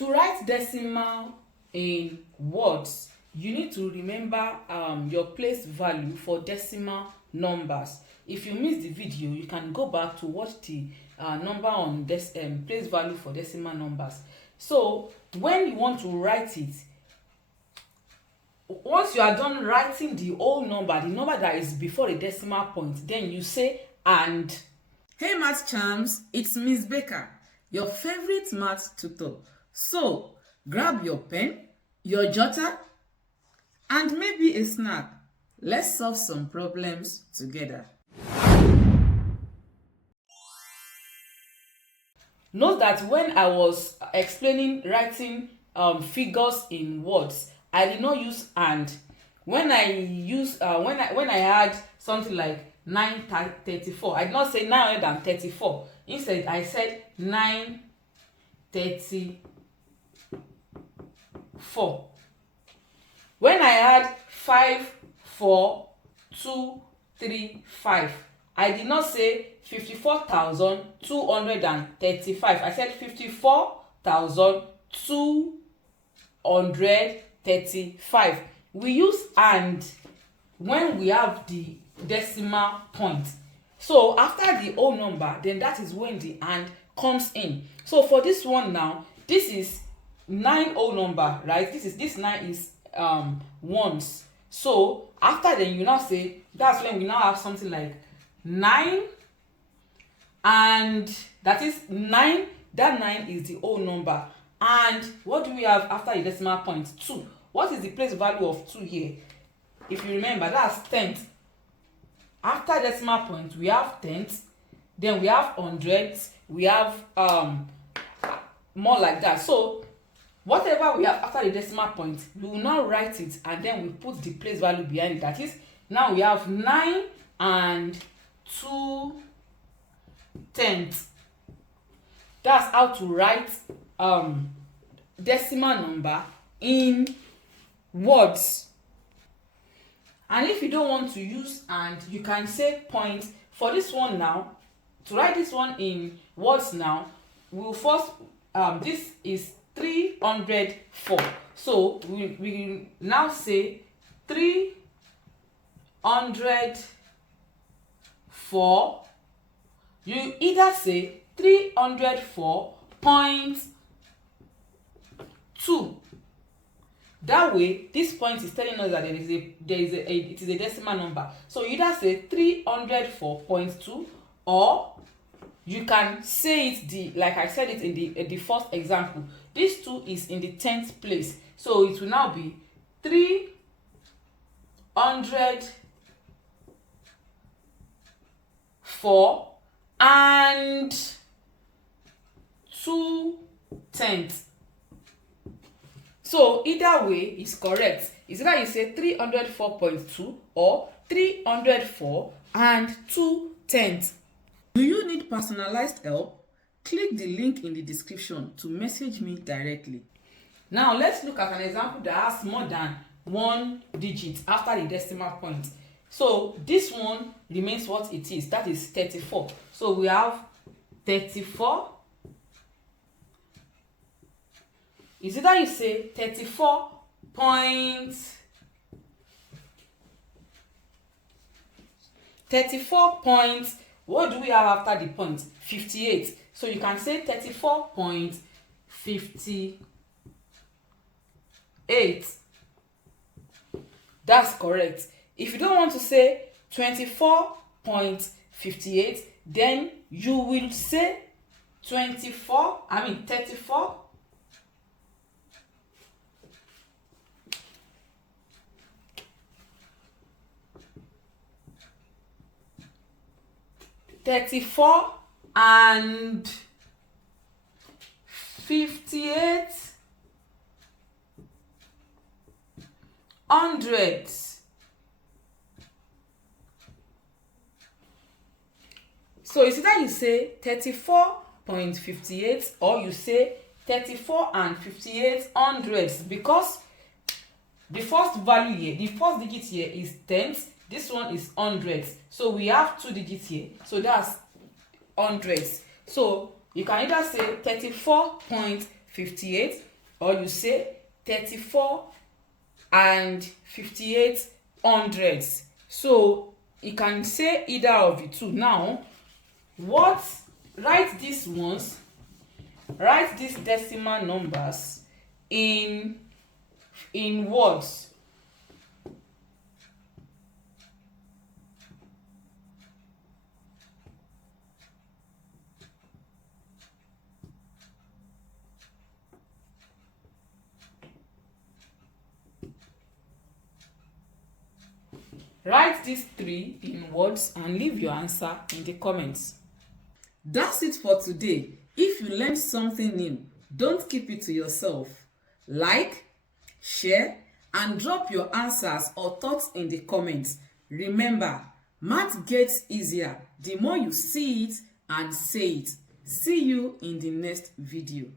To write decimal in words, you need to remember your place value for decimal numbers. If you miss the video, you can go back to watch the number on this place value for decimal numbers. So when you want to write it, once you are done writing the whole number, the number that is before the decimal point, then you say and. Hey math charms, it's Miss Becca, your favorite math tutor. So grab your pen, your jotter, and maybe a snack. Let's solve some problems together. Note that when I was explaining writing figures in words, I did not use and. When I had something like 934, I did not say 934. Instead, I said 934. When I had 54235, I did not say 54,235. I said 54,235. We use and when we have the decimal point. So after the whole number, then that is when the and comes in. So for this one now, this is 9 whole number, right? This 9 is ones. So after then you now say, that's when we now have something like 9, and that is 9. That 9 is the whole number. And what do we have after the decimal point? 2. What is the place value of 2 here? If you remember, that's tenth. After decimal point, we have tenths, then we have hundreds, we have more like that. So whatever we have after the decimal point, we will now write it and then we put the place value behind it. That is, now we have 9 and 2/10. That's how to write decimal number in words. And if you don't want to use and, you can say point. For this one now, to write this one in words now, we'll first this is 304. So we now say 304. You either say 304.2. That way, this point is telling us that it is a decimal number. So you either say 304.2, or you can say it like I said it in the first example. This 2 is in the 10th place, so it will now be 304 and 2/10. So either way is correct. It's either you say 304.2 or 304 and 2/10. Do you need personalized help? Click the link in the description to message me directly. Now let's look at an example that has more than 1 digit after the decimal point. So this one remains what it is, that is 34. So we have 34. Is either you say 34 point 34 point, what do we have after the point? 58. So you can say 34.58. That's correct. If you don't want to say 24.58, then you will say 34 and 58 hundredths. So it's either you say 34.58 or you say 34 and 58 hundredths, because the first value here, the first digit here is tenths, this one is hundredths. So we have 2 digits here, so that's hundredths. So you can either say 34.58 or you say 34 and 58 hundredths. So you can say either of the two. Now, write these decimal numbers in words. Write these three in words and leave your answer in the comments. That's it for today. If you learned something new, don't keep it to yourself. Like, share, and drop your answers or thoughts in the comments. Remember, math gets easier the more you see it and say it. See you in the next video.